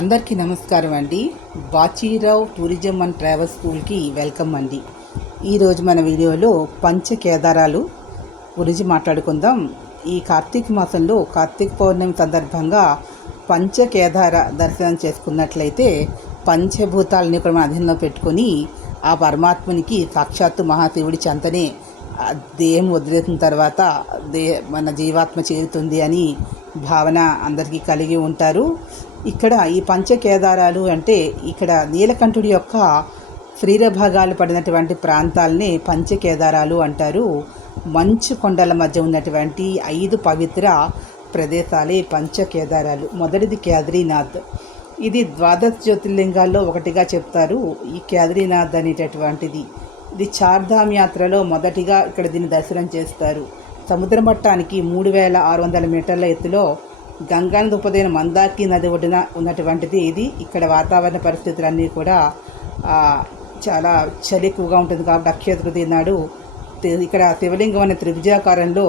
అందరికీ నమస్కారం అండి. బాచీరావు టూరిజం అండ్ ట్రావెల్ స్కూల్కి వెల్కమ్ అండి. ఈరోజు మన వీడియోలో పంచ కేదారాలు గురించి మాట్లాడుకుందాం. ఈ కార్తీక మాసంలో కార్తీక పౌర్ణమి సందర్భంగా పంచ కేదార దర్శనం చేసుకున్నట్లయితే పంచభూతాలని ఇక్కడ మన అధీనంలో పెట్టుకొని ఆ పరమాత్మనికి సాక్షాత్తు మహాశివుడి చెంతనే దేహం వదిలేసిన తర్వాత దే మన జీవాత్మ చేరుతుంది అని భావన అందరికీ కలిగి ఉంటారు. ఇక్కడ ఈ పంచ కేదారాలు అంటే ఇక్కడ నీలకంఠుడి యొక్క శరీరభాగాలు పడినటువంటి ప్రాంతాలని పంచ కేదారాలు అంటారు. మంచు కొండల మధ్య ఉన్నటువంటి ఐదు పవిత్ర ప్రదేశాలే పంచ కేదారాలు మొదటిది కేదారీనాథ్. ఇది ద్వాదశ జ్యోతిర్లింగాల్లో ఒకటిగా చెప్తారు. ఈ కేదారీనాథ్ అనేటటువంటిది. ఇది చార్ధామ్ యాత్రలో మొదటిగా ఇక్కడ దీన్ని దర్శనం చేస్తారు. సముద్ర మట్టానికి మూడు వేల ఆరు వందల మీటర్ల ఎత్తులో గంగా నది ఉపదైన మందాకి నది ఒడ్డున ఉన్నటువంటిది ఇది. ఇక్కడ వాతావరణ పరిస్థితులన్నీ కూడా చాలా చలి ఎక్కువగా ఉంటుంది కాబట్టి అక్షయ తృతీయ నాడు ఇక్కడ శివలింగం అనే త్రిభుజాకారంలో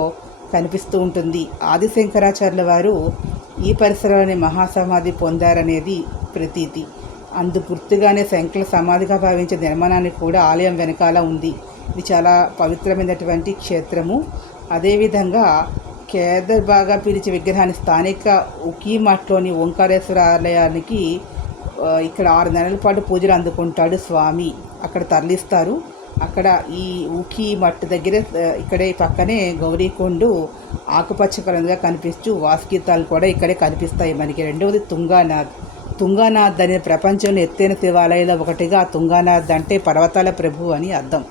కనిపిస్తూ ఉంటుంది. ఆదిశంకరాచార్యుల వారు ఈ పరిసరంలోని మహాసమాధి పొందారనేది ప్రతీతి. అందు పూర్తిగానే శంకల సమాధిగా భావించే నిర్మాణానికి కూడా ఆలయం వెనకాల ఉంది. ఇది చాలా పవిత్రమైనటువంటి క్షేత్రము. అదేవిధంగా కేదర్ బాగా పిలిచే విగ్రహాన్ని స్థానిక ఉకీమఠ్లోని ఓంకారేశ్వర ఆలయానికి ఇక్కడ ఆరు నెలల పాటు పూజలు అందుకుంటాడు స్వామి. అక్కడ తరలిస్తారు. అక్కడ ఈ ఊకి మట్టు దగ్గర ఇక్కడే పక్కనే గౌరీకొండు ఆకుపచ్చ కలంగా కనిపిస్తూ వాస్గీతాలు కూడా ఇక్కడే కనిపిస్తాయి. మనకి రెండవది తుంగానాథ్. తుంగానాథ్ అనే ప్రపంచంలో ఎత్తైన శివాలయాల్లో ఒకటిగా తుంగానాథ్ అంటే పర్వతాల ప్రభు అని అర్థం.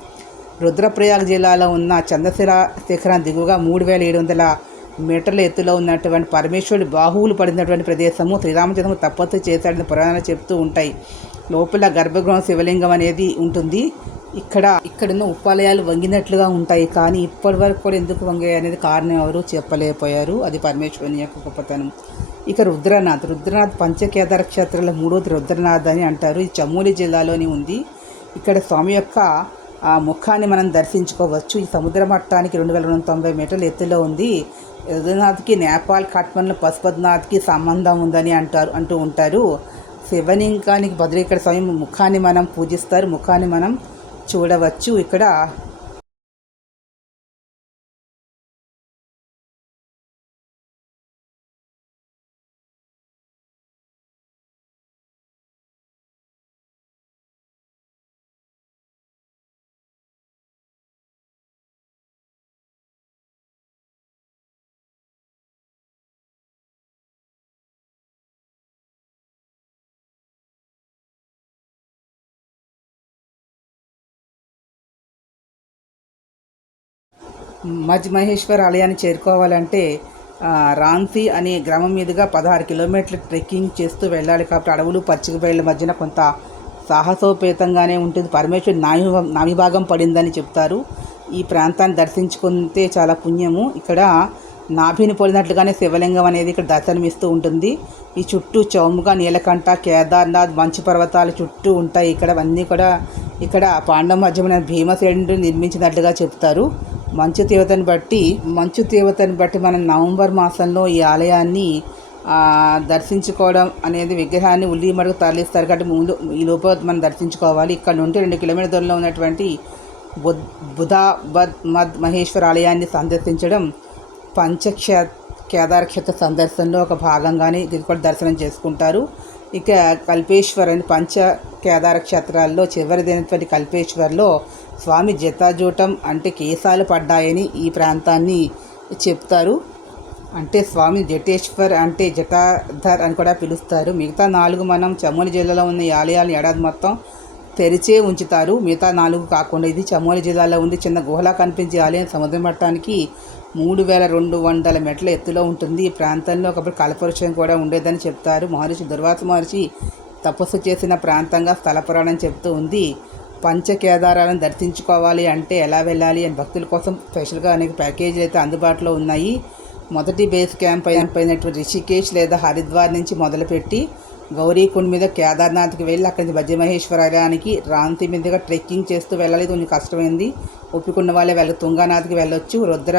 రుద్రప్రయాగ్ జిల్లాలో ఉన్న చంద్రశిల శిఖరం దిగువగా మూడు వేల ఏడు వందల మీటర్ల ఎత్తులో ఉన్నటువంటి పరమేశ్వరుడి బాహువులు పడినటువంటి ప్రదేశము శ్రీరామచంద్రము తపస్సు చేశాడని పురాణాలు చెప్తూ ఉంటాయి. లోపల గర్భగృహం శివలింగం అనేది ఉంటుంది. ఇక్కడ ఇక్కడున్న ఉపాలయాలు వంగినట్లుగా ఉంటాయి. కానీ ఇప్పటి వరకు కూడా ఎందుకు వంగాయి అనేది కారణం ఎవరు చెప్పలేకపోయారు. అది పరమేశ్వరుని యొక్క గొప్పతనం. ఇక రుద్రనాథ్. రుద్రనాథ్ పంచకేదార క్షేత్రంలో మూడోది రుద్రనాథ్ అని అంటారు. ఇది చమోలి జిల్లాలోని ఉంది. ఇక్కడ స్వామి యొక్క ఆ ముఖాన్ని మనం దర్శించుకోవచ్చు. ఈ సముద్ర మట్టానికి రెండు వేల రెండు తొంభై మీటర్ల ఎత్తులో ఉంది. యదునాథ్కి నేపాల్ కాఠ్మండ్లో పశుపతినాథ్కి సంబంధం ఉందని అంటారు అంటూ ఉంటారు. శివలింగానికి బదులు ఇక్కడ స్వయం ముఖాన్ని మనం పూజిస్తారు ముఖాన్ని మనం చూడవచ్చు. ఇక్కడ మజ్ మహేశ్వర్ ఆలయాన్ని చేరుకోవాలంటే ఆ, రాన్సీ అనే గ్రామం మీదుగా పదహారు కిలోమీటర్లు ట్రెక్కింగ్ చేస్తూ వెళ్ళాలి కాబట్టి అడవులు పచ్చిక బయళ్ళ మధ్యన కొంత సాహసోపేతంగానే ఉంటుంది. పరమేశ్వరుడు నామి నామిభాగం పడిందని చెప్తారు. ఈ ప్రాంతాన్ని దర్శించుకుంటే చాలా పుణ్యము. ఇక్కడ నాభిని పోలినట్లుగానే శివలింగం అనేది ఇక్కడ దర్శనమిస్తూ ఉంటుంది. ఈ చుట్టూ చౌముగా నీలకంఠ కేదార్నాథ్ మంచు పర్వతాలు చుట్టూ ఉంటాయి. ఇక్కడ అన్నీ కూడా ఇక్కడ పాండవ మధ్యమైన భీమసేనుడు నిర్మించినట్లుగా చెప్తారు. మంచు తీవ్రతను బట్టి మంచు తీవ్రతను బట్టి మనం నవంబర్ మాసంలో ఈ ఆలయాన్ని దర్శించుకోవడం అనేది విగ్రహాన్ని ఉల్లి మడుగు తరలిస్తారు. కాబట్టి ముందు ఈ లోపల మనం దర్శించుకోవాలి. ఇక్కడ నుండి రెండు కిలోమీటర్ దూరంలో ఉన్నటువంటి బుద్ బుధా బద్ మద్ మహేశ్వర ఆలయాన్ని సందర్శించడం పంచక్షేత్ర కేదారక్షేత్ర సందర్శనలో ఒక భాగంగానే ఇది కూడా దర్శనం చేసుకుంటారు. ఇక కల్పేశ్వరుని పంచ కేదార క్షేత్రాల్లో చివరిదైనటువంటి కల్పేశ్వర్లో స్వామి జతాజూటం అంటే కేశాలు పడ్డాయని ఈ ప్రాంతాన్ని చెప్తారు. అంటే స్వామి జటేశ్వర్ అంటే జటాధర్ అని కూడా పిలుస్తారు. మిగతా నాలుగు మనం చమోలి జిల్లాలో ఉన్న ఈ ఆలయాలను ఏడాది మొత్తం తెరిచే ఉంచుతారు. మిగతా నాలుగు కాకుండా ఇది చమోలి జిల్లాలో ఉంది. చిన్న గుహలా కనిపించే ఆలయం సముద్ర మట్టానికి మూడు వేల రెండు వందల మెట్ల ఎత్తులో ఉంటుంది. ఈ ప్రాంతంలో ఒకప్పుడు కలపవృక్షం కూడా ఉండేదని చెప్తారు. మహర్షి దుర్వాస మహర్షి తపస్సు చేసిన ప్రాంతంగా స్థల పురాణం చెప్తూ ఉంది. పంచ కేదారాలను దర్శించుకోవాలి అంటే ఎలా వెళ్ళాలి అని భక్తుల కోసం స్పెషల్గా అనేక ప్యాకేజీలు అయితే అందుబాటులో ఉన్నాయి. మొదటి బేస్ క్యాంప్ అయిన- అయినటువంటి రిషికేశ్ లేదా హరిద్వార్ నుంచి మొదలుపెట్టి గౌరీకుండ్ మీద కేదార్నాథ్కి వెళ్ళి అక్కడి నుంచి భజమహేశ్వరాలయానికి రాంతి మీదుగా ట్రెక్కింగ్ చేస్తూ వెళ్ళాలి. కొంచెం కష్టమైంది. ఒప్పుకున్న వాళ్ళే వెళ్ళ తుంగానాథ్కి వెళ్ళొచ్చు. రుద్ర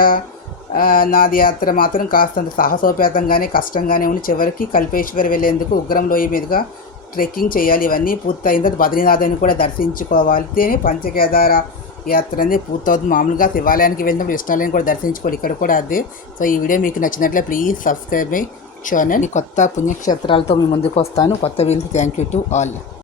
నాది యాత్ర మాత్రం కాస్తంత సాహసోపేతంగానే కష్టంగానే ఉండి చివరికి కల్పేశ్వర్ వెళ్ళేందుకు ఉగ్రం లోయ మీదుగా ట్రెక్కింగ్ చేయాలి. ఇవన్నీ పూర్తయిన తర్వాత బద్రీనాథాన్ని కూడా దర్శించుకోవాలి. పంచకేదార యాత్ర అనేది పూర్తవుతుంది. మామూలుగా శివాలయానికి వెళ్ళినప్పుడు విష్ణాలయం కూడా దర్శించుకోవాలి. ఇక్కడ కూడా అదే. సో ఈ వీడియో మీకు నచ్చినట్లే ప్లీజ్ సబ్స్క్రైబ్ మై ఛానల్ కొత్త పుణ్యక్షేత్రాలతో మీ ముందుకు వస్తాను. కొత్త వీళ్ళకి థ్యాంక్ యూ టు ఆల్